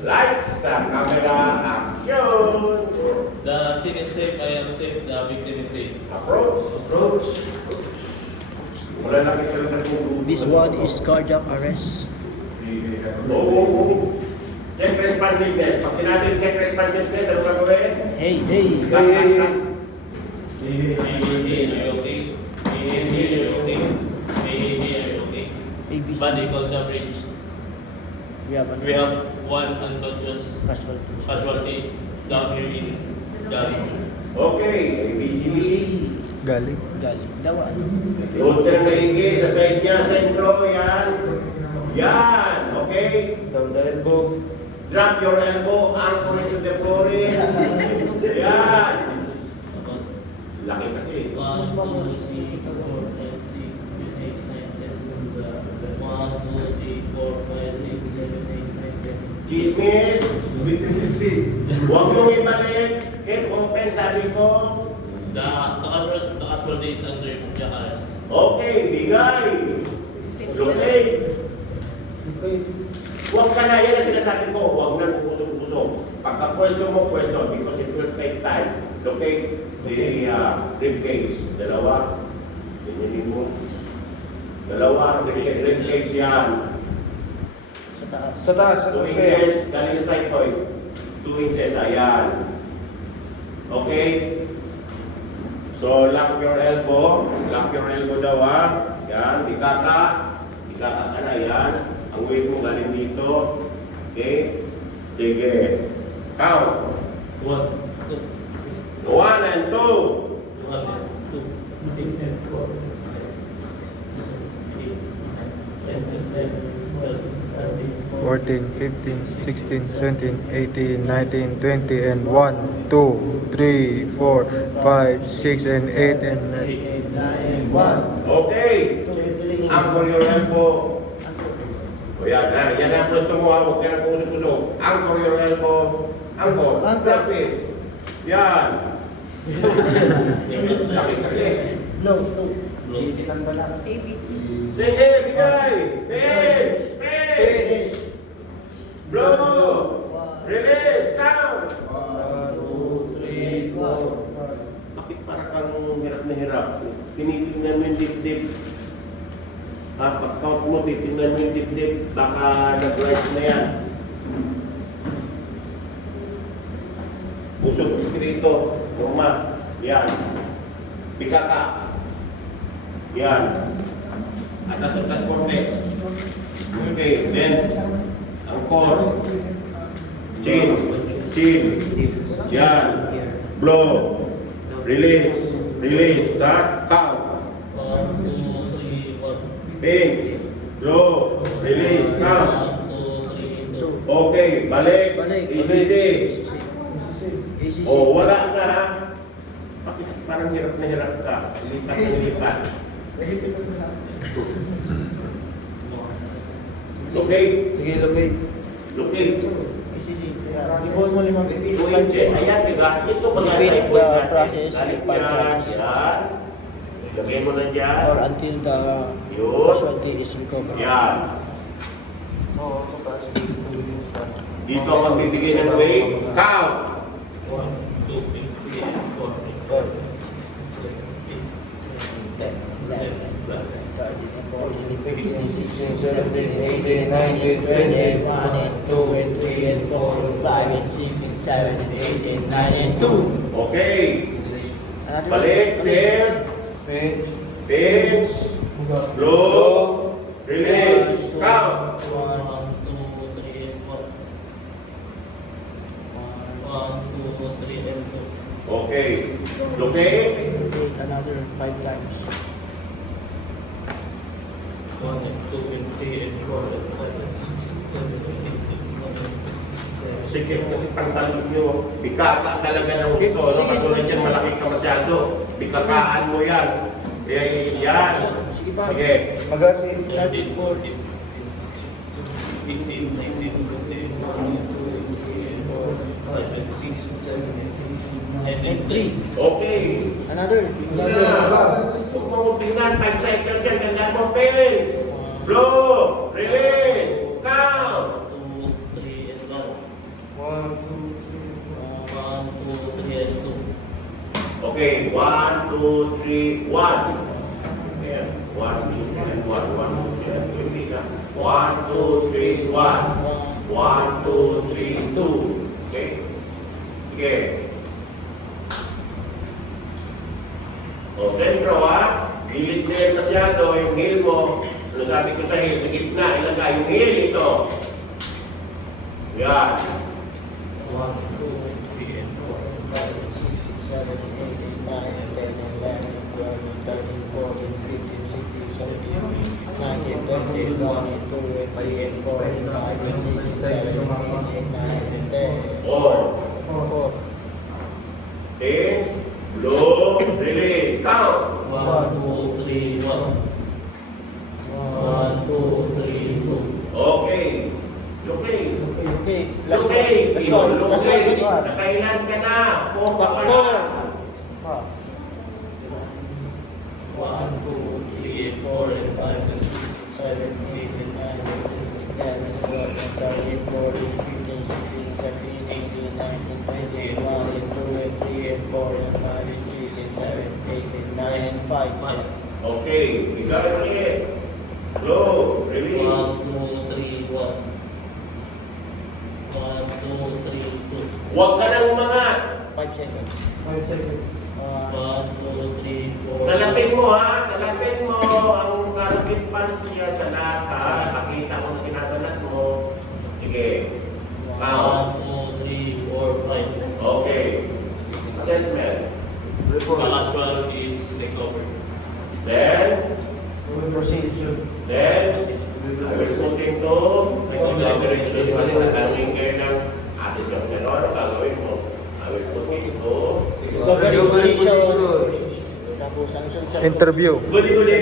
Lights, camera, action! The scene is safe, I am safe, the victim is safe. Approach. Wala na kita lang ng This one is cardiac arrest. Oo. Check responsiveness. Pag sinabing check responsiveness, ano gagawin? Hey. Cut. Hey, are you okay? Hey, are you okay? Hey, are you okay? ABC. Body called coverage. We have one unconscious casualty down here in Gali. Okay, ABCD. Galing. Dawaan. Load ka ng maigi sa side niya, sentro, yan. Yan, okay? Down the elbow. Drop your elbow, anchor it to the forehead. Yan. Laki kasi. 1, 2, 3, 4, 5, 6, 7, 8, 9, 10, 1, 2, 3, 4, 5, 6, 7, 8, 9, 10. Chismis. Huwag niyong ibalik. Keep open, sabi ko. The casualty is under cardiac arrest. Okay, bigay. Okay. Huwag ka na, yan ang sinasabi ko. Huwag na usong-usong. Pagka pwesto mo, pwesto. Because it will take time. Locate the rib cage. Dalawa. Ganyan mo. Dalawa, rib cage yan. Sa taas. Sa taas. 2 inches, galing sa side point. 2 inches, ayan. Okay? So, lock your elbow. Lock your elbow daw, ha? Yan, ikaka. Ikaka ka na, yan. Ang weight mo galing dito. Okay? Sige. Count. 1, 2, 1 and 2. 1, 2, 3, 4, 5, 6, 7, 8, 9, 10, 12, 14, 15, 16, 17, 18, 19, 20, and 1, 2, 3, 4, 5, 6, and 8, and 9, 1. Okay. Anchor your elbow. O yan, yan ang pwesto mo, ha? Huwag ka na pusok-pusok. Anchor your elbow. Anchor. Drop it. Yan. Sakit kasi. No. ABC. Sige, bigay. Bench. Blow. Release. Count. 1, 2, 3, 4. Bakit para kang hirap na hirap? Tinitingnan mo yung dibdib. Pag-count mo, titingnan mo yung dibdib. Baka nag-rise na yan. Usok dito. Norma. Yan. Bikaka. Yan. Atas korte. Okay. Then, ang core. Chin. Yan. Blow. Release. Ha? Count. 1, 2, 3, 4. Pinch. Blow. Release. Count. 1, 2, 3, 2. Okay. Balik. ECC. ACC. O, wala ka, ha? Bakit parang hirap na hirap ka? Lipat. Okay? Sige, locate. Locate. ACC. Ibon mo 5 feet. 2 inches. Ayan, diba? Ito mga Repeat side the point natin. process Galing 5 yan. times. Yan. Ilagay mo na dyan. Or until the Yun. casualty is recovered. Yan. Dito ang magbibigay ng weight. Count. 1, 2, 3, 4, 5, 6, 7, 8, 10, 11, 12, 13, 14, 15, 16, 17, 18, 19, 20, 1 and 2 and 3 and 4 and 5 and 6 and 7 and 8 and 9 and 2. Okay. Balik. Pinch. Blow. Release. Count. 1, 2, 3, 4. 1, 2, 3, and 2. Okay. Locate. Take another 5 times. 1, 2, and 3, and 4, and 5, and 6, and 7, and 8, and 9, Sikip kasi pantalon nyo. Bikaka talaga ng gusto. No? Katulad yan, malaki ka masyado. Bikakaan mo yan. Yan. Sige pa. Sige. Magasi. 13, 14, 15, 16, 17, 18, 19, 20, 21, 22, 23, 24, 5, 6, 7, 8, 9, And 3. Okay. Another. Huwag mo kong tingnan. 5 cycles yan. Tandaan mo, Pins. Blow. Release. Count. 2, 3, and 1. Okay, 1, 2, 3, 1. Ayan, 1, 2, 3, 1, 1, 2, 3, 20 na. 1, 2, 3, 1. 1, 2, 3, 2. Okay? Sige. O, sentro ha. Gilid na yan masyado, yung heel mo. Ano sabi ko sa heel? Sa gitna, ilagay yung heel ito. Yan. 1, 2, 3, 4, 5, 6, 7, 8, 9, 10, 11, 12, 13, 14, 15, 16, 17, 19, 20, 21, 22, 23, 24, 25, 26, 27, 28, 29, 10. Or, 4, things, blow, release. Count. 1, 2, 3, 1. 1, 2, 3, 2. Okay. Okay. Okay, last one. Okay. Last one. Last one. Okay. Last one. Nakailan ka na? Pumpa ka na. Four. 1, 2, 3, 4, 5, 6, 7, 8, 9, 10, 11, 12, 13, 14, 15, 16, 17, 18, 19, 20, 21, 22, 23, 24, 25, 26, 27, 28, 29, 5. Okay. Bigay ulit. Blow, 1, release. 2, 3, 1. 1, 2, 3, 2. Huwag ka nang umangat. 5 seconds. 1, 2, 3, 4. Salapin mo ha. Salapin mo ang carpet pulse niya sa lahat ha. Pakita mo na sinasalat mo. Sige. Count. 1, 2, 3, 4, 5. Okay. Assessment. The casual is recovered. Then, Proceed. I will put into kasi tatanungin kayo ng assessment. Ano gagawin mo? I will put into Recovery position. Tapos ang sunod. Interview. guli-guli.